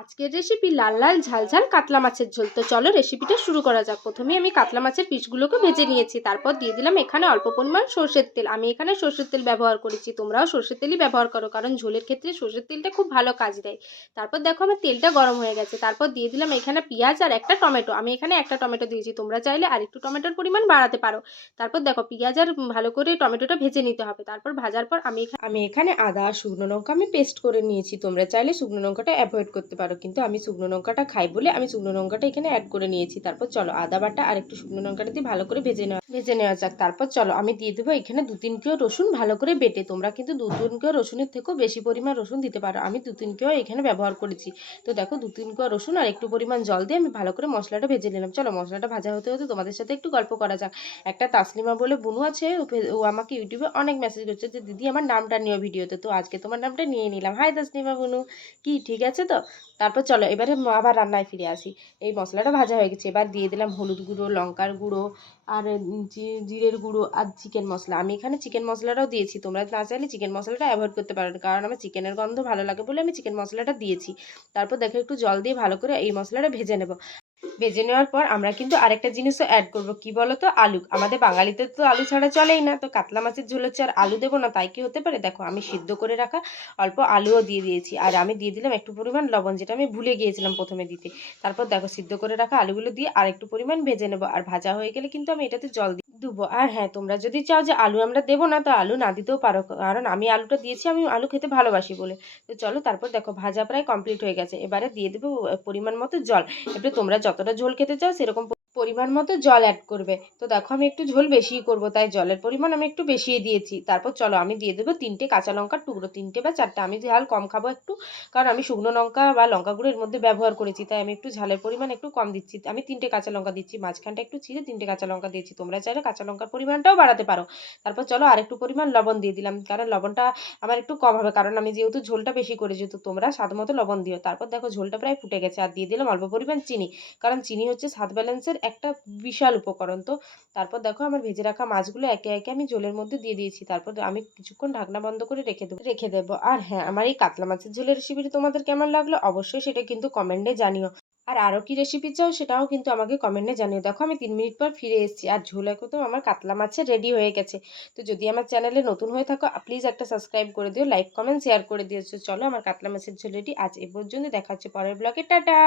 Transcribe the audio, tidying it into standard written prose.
আজকের রেসিপি লাল লাল ঝাল ঝাল কাতলা মাছের ঝোল। তো চলো রেসিপিটা শুরু করা যাক। প্রথমে আমি কাতলা মাছের পিসগুলোকে ভেজে নিয়েছি, তারপর দিয়ে দিলাম এখানে অল্প পরিমাণ সর্ষের তেল। আমি এখানে সর্ষের তেল ব্যবহার করেছি, তোমরাও সর্ষের তেলই ব্যবহার করো, কারণ ঝোলের ক্ষেত্রে সর্ষের তেলটা খুব ভালো কাজ দেয়। তারপর দেখো আমার তেলটা গরম হয়ে গেছে, তারপর দিয়ে দিলাম এখানে পেঁয়াজ আর একটা টমেটো। আমি এখানে একটা টমেটো দিয়েছি, তোমরা চাইলে আর একটু টমেটোর পরিমাণ বাড়াতে পারো। তারপর দেখো পেঁয়াজ আর ভালো করে টমেটোটা ভেজে নিতে হবে। তারপর ভাজার পর আমি এখানে আদা আর শুকনো লঙ্কা আমি পেস্ট করে নিয়েছি। তোমরা চাইলে শুকনো লঙ্কাটা অ্যাভয়েড করতে পারো, কিন্তু আমি শুকনো লঙ্কাটা খাই বলে আমি শুকনো লঙ্কাটা এখানে অ্যাড করে নিয়েছি। তারপর চলো আদা বাটা আর একটু শুকনো লঙ্কাটা দিয়ে ভালো করে ভেজে নেওয়া যাক। তারপর চলো আমি দিয়ে দেবো এখানে 2-3 কিলো রসুন ভালো করে বেটে। তোমরা কিন্তু 2-3 কিলো রসুনের থেকেও বেশি পরিমাণ রসুন দিতে পারো, আমি 2-3 কিলো এখানে ব্যবহার করেছি। তো দেখো 2-3 কিলো রসুন আর একটু পরিমাণ জল দিয়ে আমি ভালো করে মশলাটা ভেজে নিলাম। চলো মশলাটা ভাজা হতে হতে তোমাদের সাথে একটু গল্প করা যাক। একটা তাসলিমা বলে বুনু আছে, ও আমাকে ইউটিউবে অনেক মেসেজ করছে যে দিদি আমার নামটা নিও ভিডিওতে, তো আজকে তোমার নামটা নিয়ে নিলাম। হাই তাসলিমা বুনু, কি ঠিক আছে তো? তারপর চলো এবারে আবার রান্নায় ফিরে আসি। এই মশলাটা ভাজা হয়ে গেছে, এবার দিয়ে দিলাম হলুদ গুঁড়ো, লঙ্কার গুঁড়ো আর জিরের গুঁড়ো আর চিকেন মশলা। আমি এখানে চিকেন মশলাটাও দিয়েছি, তোমরা না চাইলে চিকেন মশলাটা অ্যাভয়েড করতে পারো, কারণ আমার চিকেনের গন্ধ ভালো লাগে বলে আমি চিকেন মশলাটা দিয়েছি। তারপর দেখো একটু জল দিয়ে ভালো করে এই মশলাটা ভেজে নেব। ভেজে নেওয়ার পর আমরা কিন্তু আরেকটা জিনিসও অ্যাড করব, কি বলো তো? আলু। আমাদের বাঙালিতে তো আলু ছাড়া চলেই না, তো কাতলা মাছের ঝোল হচ্ছে আর আলু দেবো না তাই কি হতে পারে? দেখো আমি সিদ্ধ করে রাখা অল্প আলুও দিয়ে দিয়েছি, আর আমি দিয়ে দিলাম একটু পরিমাণ লবণ, যেটা আমি ভুলে গিয়েছিলাম প্রথমে দিতে। তারপর দেখো সিদ্ধ করে রাখা আলুগুলো দিয়ে আর একটু পরিমাণ ভেজে নেবো, আর ভাজা হয়ে গেলে কিন্তু আমি এটাতে জল দিয়ে দেবো। আর হ্যাঁ, তোমরা যদি চাও যে আলু আমরা দেবো না, তো আলু না দিতেও পারো, কারণ আমি আলুটা দিয়েছি, আমি আলু খেতে ভালোবাসি বলে। তো চলো তারপর দেখো ভাজা প্রায় কমপ্লিট হয়ে গেছে, এবারে দিয়ে দেবো পরিমাণ মতো জল। এবারে তোমরা যতটা ঝোল খেতে চাও সেরকম পরিমাণ মতো জল অ্যাড করবে। তো দেখো আমি একটু ঝোল বেশিই করব, তাই জলের পরিমাণ আমি একটু বেশিই দিয়েছি। তারপর চলো আমি দিয়ে দেবো 3টে কাঁচা লঙ্কার টুকরো, 3টে বা 4টে, আমি ঝাল কম খাবো একটু, কারণ আমি শুকনো লঙ্কা বা লঙ্কা গুঁড়ো এর মধ্যে ব্যবহার করেছি, তাই আমি একটু ঝালের পরিমাণ একটু কম দিচ্ছি। আমি 3টে কাঁচা লঙ্কা দিচ্ছি, মাঝখানটা একটু ছিঁড়ে 3টে কাঁচা লঙ্কা দিয়েছি, তোমরা চাইলে কাঁচা লঙ্কার পরিমাণটাও বাড়াতে পারো। তারপর চলো আর একটু পরিমাণ লবণ দিয়ে দিলাম, কারণ লবণটা আমার একটু কম হবে, কারণ আমি যেহেতু ঝোলটা বেশি করেছি, তো তোমরা স্বাদ মতো লবণ দিও। তারপর দেখো ঝোলটা প্রায় ফুটে গেছে, আর দিয়ে দিলাম অল্প পরিমাণ চিনি, কারণ চিনি হচ্ছে স্বাদ ব্যালেন্সের একটা বিশাল উপকরণ। তো তারপর দেখো আমার ভেজে রাখা মাছগুলো একে একে আমি ঝোলের মধ্যে দিয়ে দিয়েছি, তারপর আমি কিছুক্ষণ ঢাকনা বন্ধ করে রেখে দেবো। আর হ্যাঁ, আমার এই কাতলা মাছের ঝোলের রেসিপিটি তোমাদের কেমন লাগলো অবশ্যই সেটা কিন্তু কমেন্টে জানিও। আর আরও কি রেসিপি চাও সেটাও কিন্তু আমাকে কমেন্টে জানিও। দেখো আমি 3 মিনিট পর ফিরে এসেছি, আর ঝোল একদম আমার কাতলা মাছের রেডি হয়ে গেছে। তো যদি আমার চ্যানেলে নতুন হয়ে থাকো প্লিজ একটা সাবস্ক্রাইব করে দিও, লাইক কমেন্ট শেয়ার করে দিও। চলো আমার কাতলা মাছের ঝোল রেডি। আজ এ পর্যন্ত, দেখা হচ্ছে পরের ব্লগে, টাটা।